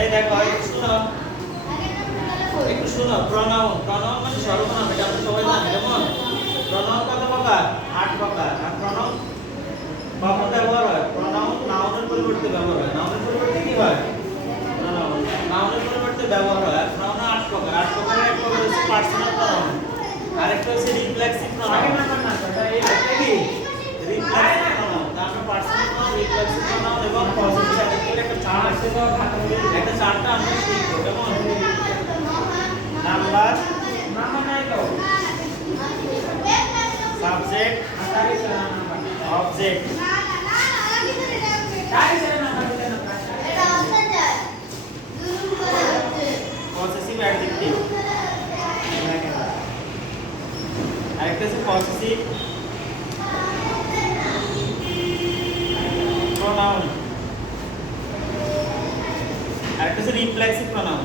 এই দেখো একটু শোনো প্রনাউন মানে সর্বনাম, এটা আমরা সবাই জানি। যেমন প্রনাউন কত প্রকার? 8 প্রকার। আর প্রনাউন কখন ব্যবহার হয়? প্রনাউন নাউনের পরিবর্তে ব্যবহার হয়। নাউনের পরিবর্তে কি হয়? প্রনাউন। নাউনের পরিবর্তে ব্যবহার হয়। আর প্রনাউন 8 প্রকার। 8 প্রকারের এক প্রকার হচ্ছে পার্সোনাল প্রনাউন, আরেকটা হচ্ছে রিফ্লেক্সিভ প্রনাউন। এটা কি রিফ্লেক্সিভ প্রনাউন? তারপর পার্সোনাল প্রনাউন, রিফ্লেক্সিভ প্রনাউন এবং পজিটিভ অ্যাডজেক্টিভের একটা চার্ট আছে। একটা চার্টটা আমরা শিখবো। যেমন number, subject, object, possessive adjective, আরেকটা হচ্ছে পসেসিভ প্রনাউন, আরেকটা হচ্ছে রিফ্লেক্সিভ প্রনাউন।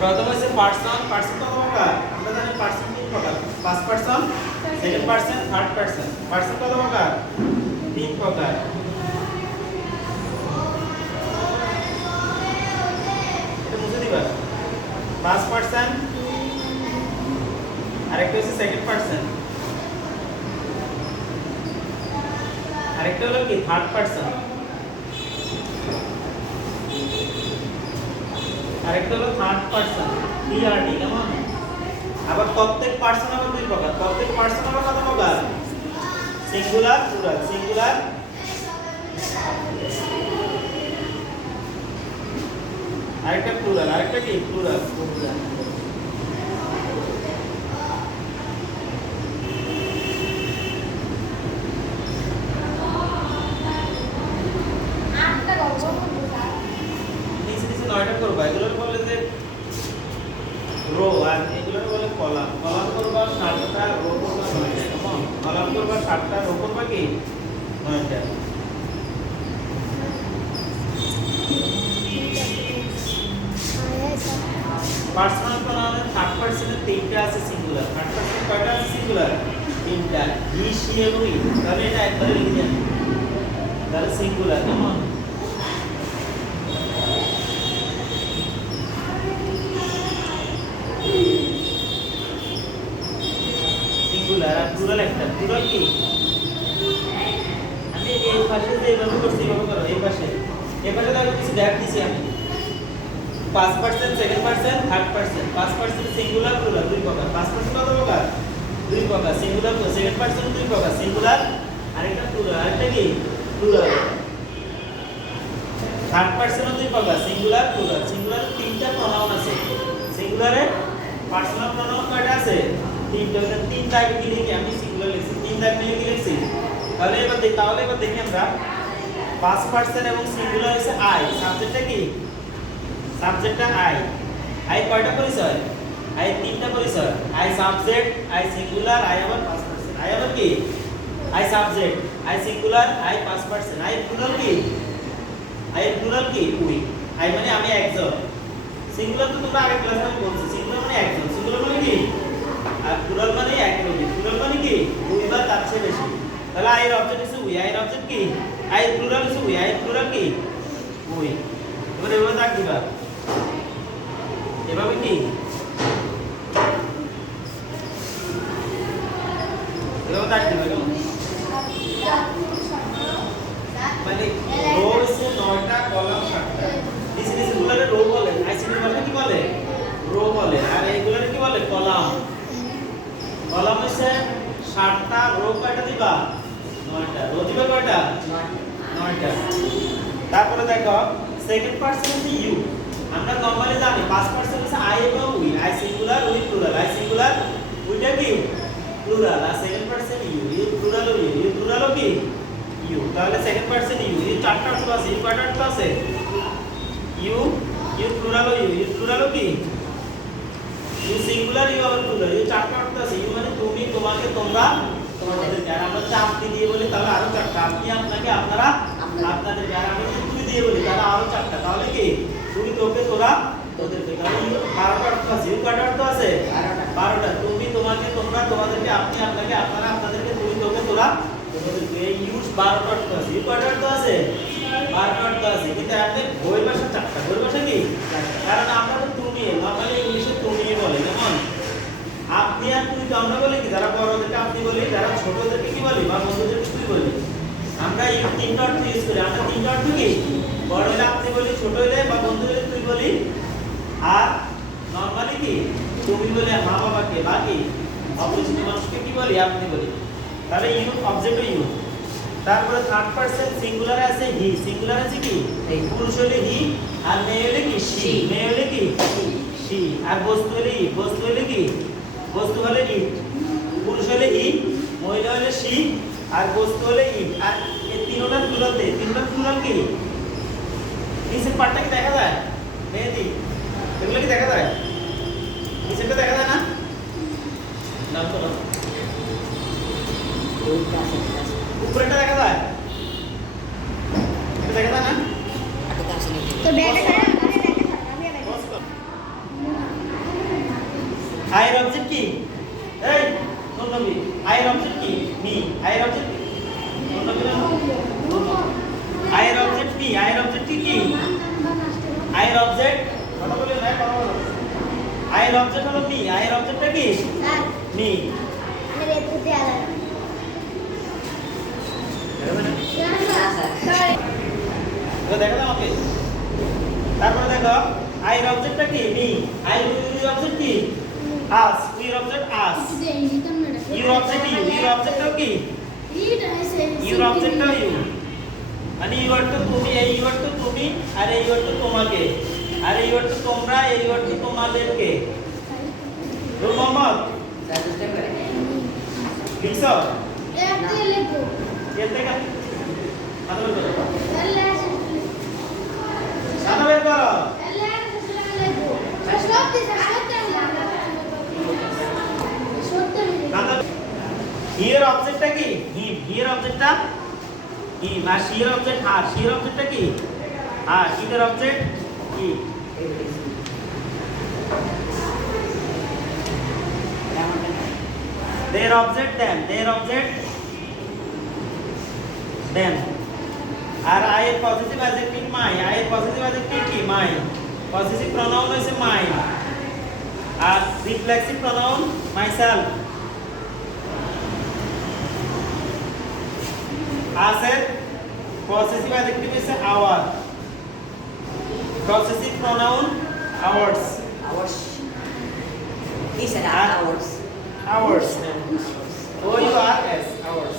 প্রথম হচ্ছে পারসন। পারসন কত প্রকার? আমরা জানি পারসন তিন প্রকার। First person, second person, third person. Person কত প্রকার? তিন প্রকার। এটা বুঝে দিবা। ফার্স্ট পারসন, আরেকটা হচ্ছে সেকেন্ড পারসন, আরেকটা হলো কি থার্ড পারসন, আরেকটা হলো থার্ড পারসন, টিআরডি। কেমন? আবার প্রত্যেক পারসন আবার দুই প্রকার। প্রত্যেক পারসন আবার কত প্রকার? Singular, plural. সিঙ্গুলার, আরেকটা প্লুরাল। আরেকটা কি? প্লুরাল। নয়টা করবা। এগুলোর বলে যে রো, আর এগুলোর বলে কলাম। কলাম করবা 7টা, রো করবা 9টা। কেমন? কলাম করবা 7টা, রো করবা কি 9টা। পার্সোনাল প্রনাউনের থার্ড পারসনে 3টা আছে সিঙ্গুলার। থার্ড পারসনে কয়টা আছে সিঙ্গুলার? 3টা। হি, শি এবং ইট। তাহলে এটা একবারে লিখে দেন। তাহলে সিঙ্গুলার। কেমন? সিঙ্গুলার। আর প্লুরাল একটা। প্লুরাল কি? আমি এই পাশে যে এইভাবে করছি এইভাবে করো। এই পাশে দেখো কিছু গ্যাপ দিছি আমি। First person, second person, third person. First person singular, plural দুই প্রকার। ফার্স্ট পারসন কত প্রকার? দুই প্রকার। সিঙ্গুলার, সেকেন্ড পারসন দুই প্রকার। সিঙ্গুলার, আরেকটা প্লুরাল। আরেকটা কি? প্লুরাল। থার্ড পারসন দুই প্রকার। Singular, plural. সিঙ্গুলার 3টা প্রনাউন আছে। সিঙ্গুলারে পার্সোনাল প্রনাউন কয়টা আছে? 3টা। 3 দাগ কি লিখি? আমি সিঙ্গুলার লিখছি। 3 দাগ নিয়ে কি লিখছি? তাহলে এবার দেখি আমরা ফার্স্ট পারসন এবং সিঙ্গুলার হইছে আই। সাবজেক্টটা কি? সাবজেক্টটা আই। আই কয়টা পরিচয়? আই 3টা পরিচয়। I subject, I singular, I আবার ফার্স্ট পারসন। আই আবার কি? I subject, I singular, I first person. I plural কি? আই প্লুরাল কি? উই। আই মানে আমি একজন। সিঙ্গুলার তো তোমরা আগে ক্লাসে আমি বলছি। সিঙ্গুলার মানে একজন। সিঙ্গুলার মানে কি? আর প্লুরাল মানে একজন। প্লুরাল মানে কি? দুই বা তার চেয়ে বেশি। তাহলে আই এর অবজেক্ট হচ্ছে উই। আই এর অবজেক্ট কি? আই এর প্লুরাল হচ্ছে উই। আই এর প্লুরাল কি? উই। এবারে এভাবে দাগ দিবা। এভাবে কি? এভাবে দাগ দিবা। কেমন? মানে রো হচ্ছে 9টা, কলাম 7টা। ডিসিডিসি গুলোরে রো বলে, আইসিডি গুলোরে কি বলে? রো বলে। আর এইগুলোরে কি বলে? কলাম। কলাম হচ্ছে 7টা, রো কয়টা দিবা? 9টা। রো দিবা কয়টা? 9টা। তারপরে দেখো সেকেন্ড পারসন হচ্ছে ইউ। আমরা নরমালি জানি ফার্স্ট পারসন হচ্ছে আই এবং we. I singular, we plural. I singular, উইটা কি? প্লুরাল। আর second person you. You plural ও ইউ। ইউ প্লুরাল ও কি? ইউ। তাহলে সেকেন্ড পারসন ইউ। ইউ 4টা অর্থ আছে। ইউ কয়টা অর্থ আছে? ইউ, ইউ প্লুরাল ও ইউ। ইউ প্লুরাল ও কি? ইউ সিঙ্গুলার, ইউ আবার প্লুরাল। ইউ 4টা অর্থ আছে। ইউ মানে তুমি, তোমাকে, তোমরা, তোমাদের। আর আমরা যদি আপনি দিয়ে বলি তাহলে আরো 4টা। আপনি, আপনাকে, আপনারা, আপনাদের। আর আমরা যদি তুমি দিয়ে বলি তাহলে আরো 4টা। তাহলে কি? তুই, তোকে, তোরা, তোদেরকে। তাহলে ইউ 12টা অর্থ আছে। ইউ কয়টা অর্থ আছে? 12টা। তুমি, তোমাকে, তোমরা, তোমাদেরকে, আপনি, আপনাকে, আপনারা, আপনাদেরকে, তুই, তোকে, তোরা, তোদেরকে। 12টা অর্থ আছে। ইউ কয়টা অর্থ আছে? 12টা অর্থ আছে। কিন্তু আপনি বই ভাষা 4টা। বই ভাষা কি? 4টা। কারণ আমরা তো তুমি নরমালি ইংলিশে তুমি বলে, যেমন আপনি আর তুই তো আমরা বলি কি, যারা বড়দেরকে আপনি বলি, যারা ছোটদেরকে কি বলি বা বন্ধুদেরকে তুই বলি। আমরা এই তিনটা অর্থ ইউজ করি। আমরা তিনটা অর্থ কি? বড় হলে আপনি বলি, ছোট হলে বা বন্ধু হলে তুই বলি, আর নরমালি কি তুমি বলে মা বাবাকে বা কি অপরিচিত মানুষকে কি বলি? আপনি বলি। তাহলে ইউ অবজেক্ট ইউ। তারপরে থার্ড পারসন সিঙ্গুলারে আছে হি। সিঙ্গুলার আছে কি? পুরুষ হলে হি, আর মেয়ে হলে কি? শি। মেয়ে হলে কি? শি। আর বস্তু হলে ই। বস্তু হলে কি? বস্তু হলে ইট। পুরুষ হলে ই, মহিলা হলে শি, আর বস্তু হলে ইট। আর এই তিনটার প্লুরাল কি? নিচের পার্টটা কি দেখা যায়? মেহেদি, এগুলো কি দেখা যায়? নিচেরটা দেখা যায় না? নাম তো উপরেটা দেখা যায়? এটা দেখা যায় না? তো ব্যাটা করে আমি আয়ের অবজেক্ট কি? এই নবী, আয়ের অবজেক্ট কি? মি। আয়ের অবজেক্ট নবী না? আয়ের অবজেক্ট মি। আয়ের অবজেক্ট কি? আয়ের অবজেক্ট কথা বলে না, কথা বলো। আয়ের অবজেক্ট হলো মি। আয়ের অবজেক্টটা কি? Sir me. আমি রেখে আলাদা তো দেখো না আমাকে। তারপরে দেখো আয়ের অবজেক্টটা কি? মি। আয়ের অবজেক্ট কি? আস। উইর অবজেক্ট আস। ইউর অবজেক্ট ইউ। ইউর অবজেক্টটাও কি? ইউর অবজেক্টটাও ইউ। মানে ইউ অর্থ তুমি, এই ইউ অর্থ তুমি, আর এই ইউ অর্থ তোমাকে, আর এই অর্থ তোমরা, এই অর্থ তোমাদেরকে। রুল মোহাম্মদ লিখছো? এর থেকে কথা বলবো। কথা বের করো। হিয়ার অবজেক্টটা কি? হিম। Here অবজেক্টটা him, R shear object her. শিয়ার অবজেক্টটা কি? হার। ইদের অবজেক্ট কি? their object them. their object them. আর আয়ের পজিটিভ অ্যাডজেক্টিভ মাই। আয়ের পজিটিভ অ্যাডজেক্টিভ কি? মাই। পজিটিভ প্রনাউন হইছে মাই, আর রিফ্লেক্সিভ প্রনাউন মাইসেলফ। আসের পজিটিভ অ্যাডজেক্টিভ হইছে our. Positive pronoun ours. Hours. These are hours. Ours. O U R S ours.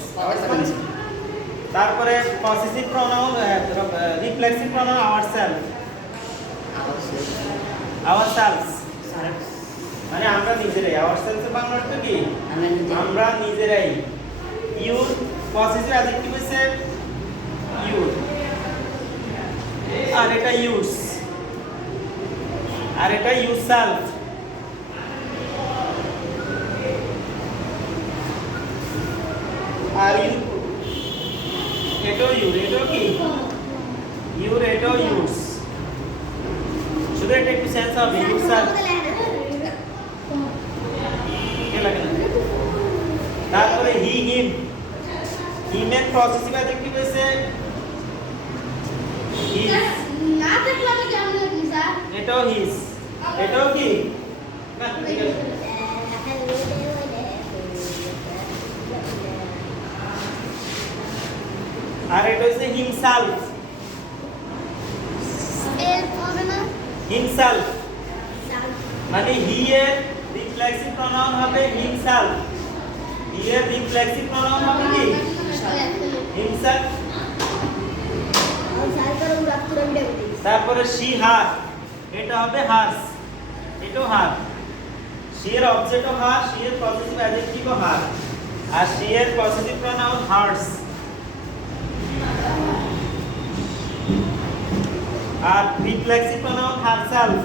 তারপরে positive pronoun reflexive pronoun ourself. Ourselves মানে আমরা নিজেরাই। আওয়ারসেলফস এর বাংলা অর্থ কি? আমরা নিজেরাই। ইউর পজিটিভ অ্যাডজেক্টিভ হইছে ইউর, আর এটা ইউরস, আর এটা ইউরসেলফ। আর ইউ এটাও ইউর। এটাও কি? ইউর। এটাও ইউরস। শুধু এটা একটু সেন্স হবে ইউরসেলফ। কে লাগে না? তারপরে হি হিম। হিমের পজিটিভ অ্যাডজেক্টিভ হইছে হিজ। না দেখলে আমি কেমন লাগি স্যার? এটাও হিজ। এটাও কি? না ঠিক আছে। আর এটা হইছে হিমসেলফ। এর হবে না হিমসেলফ মানে হি এর রিফ্লেক্সিভ প্রনাউন হবে হিমসেলফ। হি এর রিফ্লেক্সিভ প্রনাউন হবে কি? হিমসেলফ। তারপরে শি হার। এটা হবে হার্স। এটাও হার। শি এর অবজেক্টও হার, শি এর পজিটিভ অ্যাডজেক্টিভও হার, আর শি এর পজিটিভ প্রনাউন হার্স। আর রিফ্লেক্সিভ প্রনাউন হারসেলফ।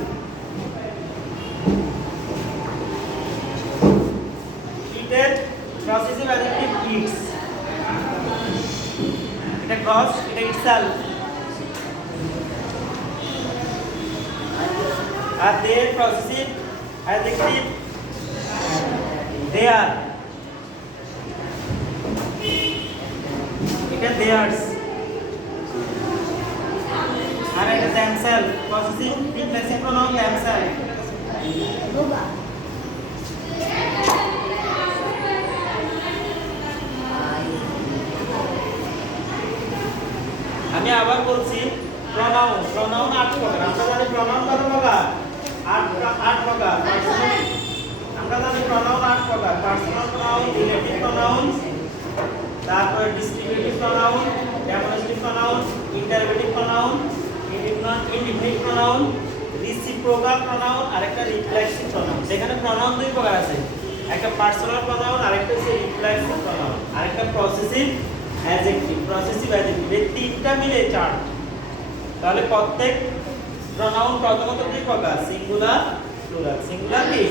ইটের পজিটিভ অ্যাডজেক্টিভ ইটস। এটা ক্রস, এটা ইটসেলফ। আর their possessive adjective they are. এটা theirs আর এটা themselves possessive reflexive pronoun themselves होगा আমি আবার বলছি প্রোনাউন প্রোনাউন 8 প্রকার আমরা জানি প্রোনাউন কত প্রকার 8 প্রকার আমরা জানি প্রোনাউন 8 প্রকার পার্সোনাল প্রোনাউন রিলেটিভ প্রোনাউন তারপর distributive pronoun demonstrative pronoun interrogative pronoun indefinite pronoun reciprocal pronoun আর একটা রিফ্লেক্সিভ প্রোনাউন এখানে প্রোনাউন দুই প্রকার আছে একটা পার্সোনাল প্রোনাউন আর একটা হচ্ছে রিফ্লেক্সিভ প্রোনাউন আর একটা পসেসিভ অ্যাডজেক্টিভ এই তিনটা মিলে চার তাহলে প্রত্যেক প্রোনাউন প্রথমত দুই প্রকার সিঙ্গুলার প্লুরাল সিঙ্গুলার কি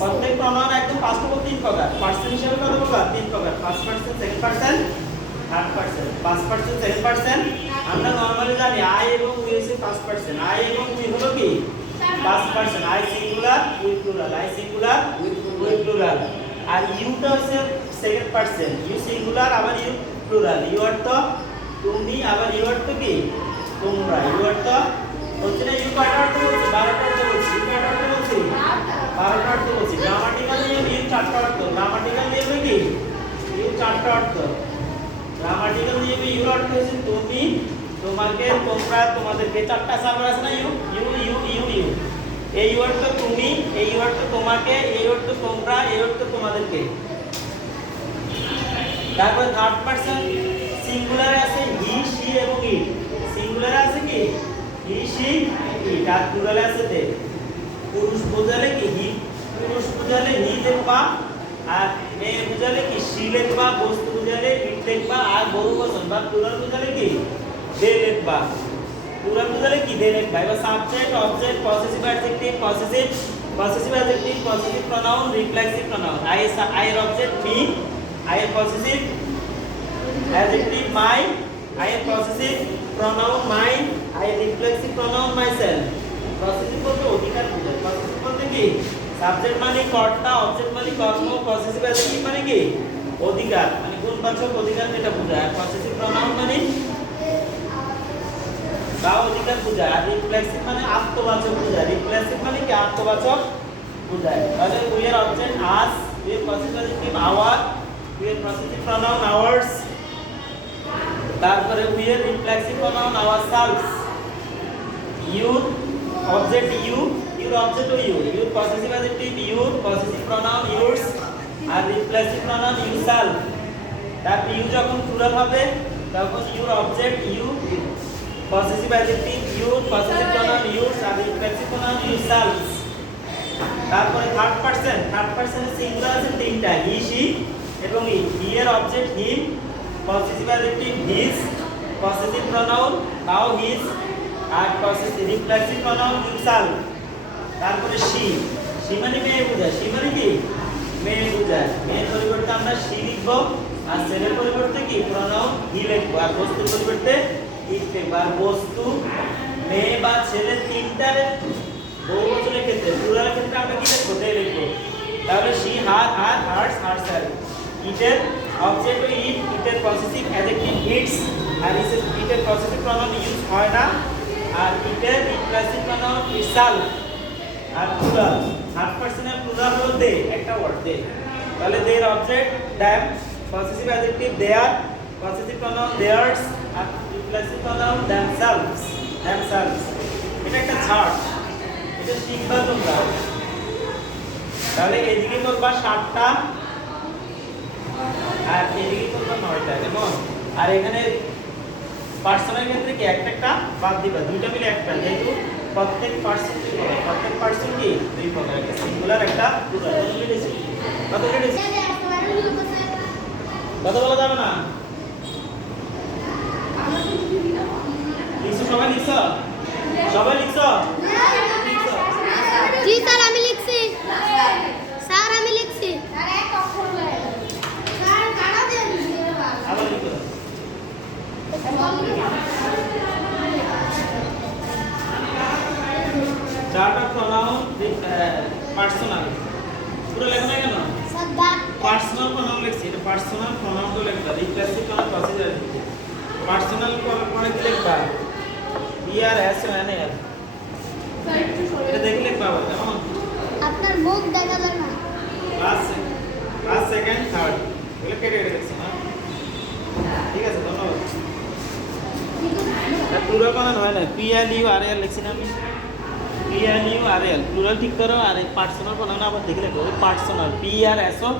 প্রত্যেক প্রোনাউন একদম ফার্স্ট অফ তিন প্রকার পার্সন হিসেবে কত প্রকার তিন প্রকার first person second person third person first person second person আমরা নরমালি জানি আই এবং উই হচ্ছে ফার্স্ট পারসন আই এবং উই হলো কি first person I singular we plural I singular we plural আর ইউটা হচ্ছে সেকেন্ড পারসন ইউ সিঙ্গুলার আবার ইউ প্লুরাল ইউ অর্থ তুমি আবার ইউ অর্থ কি তোমরা ইউ অর্থ হচ্ছে না ইউ কয়টা অর্থ বলছি 12টা অর্থ বলছি ইউ কয়টা অর্থ বলছি 12টা অর্থ বলছি গ্রামাটিক্যাল নিয়ম ইউ 4টা অর্থ গ্রামাটিক্যাল নিয়ম কি ইউ 4টা অর্থ গ্রামাটিক্যাল নিয়মে ইউ অর্থ হচ্ছে তুমি তোমাকে তোমরা তোমাদেরকে 4টা সার্ভার আছে না you you you you you এই অর্থ তুমি এই অর্থ তোমাকে এই অর্থ তোমরা এই অর্থ তোমাদেরকে তারপর থার্ড পারসন সিঙ্গুলারে আছে হি সি এবং ইট সিঙ্গুলারে আছে কি হি সি ইট আর প্লুরালে আছে দে পুরুষ বোঝালে কি হি পুরুষ বোঝালে হি দেখবা আর মেয়ে বোঝালে কি সি লিখবা বস্তু বোঝালে ইট লিখবা আর বহুবচন বা প্লুরাল বোঝালে কি দে লিখবা প্লুরাল বোঝালে কি দে লিখবা এবার subject object possessive adjective possessive adjective possessive pronoun reflexive pronoun I এর object me I am possessive adjective my I am possessive pronoun mine I am reflexive pronoun myself possessive বলতে অধিকার বোঝায় possessive বলতে কি সাবজেক্ট মানে কর্তা object মানে কর্ম possessive adjective মানে কি অধিকার মানে গুণবাচক অধিকার যেটা বোঝায় আর possessive pronoun মানে বা অধিকার বোঝায় আর reflexive মানে আত্মবাচক বোঝায় reflexive মানে কি আত্মবাচক বোঝায় তাহলে we are object us we are possessive adjective our we are possessive pronoun ours তারপরে we are reflexive pronoun ourselves you object you your object you your possessive adjective your possessive pronoun yours আর reflexive pronoun yourself তারপর you যখন plural হবে তখন your object you possessive adjective your possessive pronoun yours আর reflexive pronoun yourselves তারপরে third পারসনের singular আছে তিনটা হি সি এবং হি এর object him possessive adjective his possessive pronoun নাও হিজ আর পসেসিভ রিফ্লেক্সিভ প্রোনাউন হিমসেলফ তারপরে শি মানে মেয়ে বোঝায় শি মানে কি মেয়ে বোঝায় মেয়ের পরিবর্তে আমরা শি লিখব আর ছেলের পরিবর্তে কি প্রোনাউন হি লিখব আর বস্তুর পরিবর্তে ইট লিখব আর বস্তু মেয়ে বা ছেলে তিনটারে বহুবচনের ক্ষেত্রে প্লুরালের ক্ষেত্রে আমরা কি লিখব দে লিখব তাহলে শি হার হার্স হারসেলফ ইটের অবজেক্ট ইটের পসেসিভ অ্যাডজেক্টিভ ইটস আর ইটের পসেসিভ প্রোনাউন ইউজ হয় না আর ইটের রিফ্লেক্সিভ প্রোনাউন ইটসেলফ আর প্লুরাল থার্ড পারসনের প্লুরাল হলো দে একটা ওয়ার্ড দে তাহলে দেয়ার অবজেক্ট them পসেসিভ অ্যাডজেক্টিভ দেয়ার পসেসিভ প্রোনাউন theirs আর রিফ্লেক্সিভ প্রোনাউন themselves এটা একটা চার্ট এটা শিখবা তোমরা তাহলে এদিকে করবা 7টা আর এদিকে করবা 9টা যেমন আর এখানে পার্সনের ক্ষেত্রে কি একটা বাদ দিবা দুইটা মিলে একটা যেহেতু প্রত্যেক পার্সন কি দুই প্রকার একটা সিঙ্গুলার একটা প্লুরাল কত লিখেছি কত বলা যাবে না লিখছো সবাই লিখছো জি স্যার আমি লিখছি স্যার আমি লিখছি আবার লিখো চারটা প্রোনাউন পার্সোনাল পুরো লেখা না কেন সদা পার্সোনাল প্রোনাউন লিখছি এটা পার্সোনাল প্রোনাউন তো লেখা রিফ্লেক্সিভ প্রোনাউন পসেসিভ পার্সোনাল পরে কি লিখবা PRS মানে এটা দেখে লিখবা কেমন আপনার মুখ দেখা যায় না ফার্স্ট সেকেন্ড থার্ড এগুলো কেটে কেটে দেখছি না ঠিক আছে ধন্যবাদ প্লুরাল বানান হয় না PLURAL লিখছি না আমি PLURAL প্লুরাল ঠিক করো আর পার্সোনাল বানানো আবার দেখে লিখো personal PRSO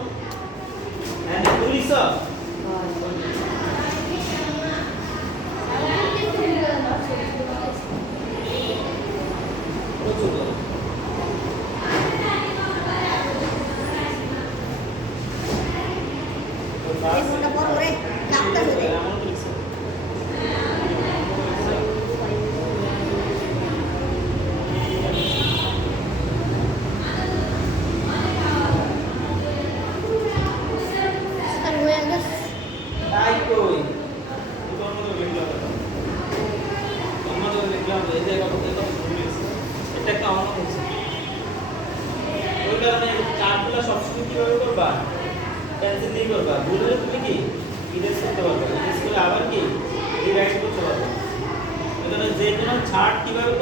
and police Una por re. Capta de. Sir হয়ে গেছে তাই কই তোমার মতো লিখলাম তোমার মতো লিখলাম এই যে কথা ভুল হয়েছে এটা একটা অন্য হচ্ছে ওই কারণে চার্টগুলো সবসময় কিভাবে করবা পেন্সিল দিয়ে করবা ভুল হলে তুমি কি ইরেজ করতে পারবে ইরেজ করে আবার কি রিরাইট করতে পারবে এখানে যে কোনো চার্ট কিভাবে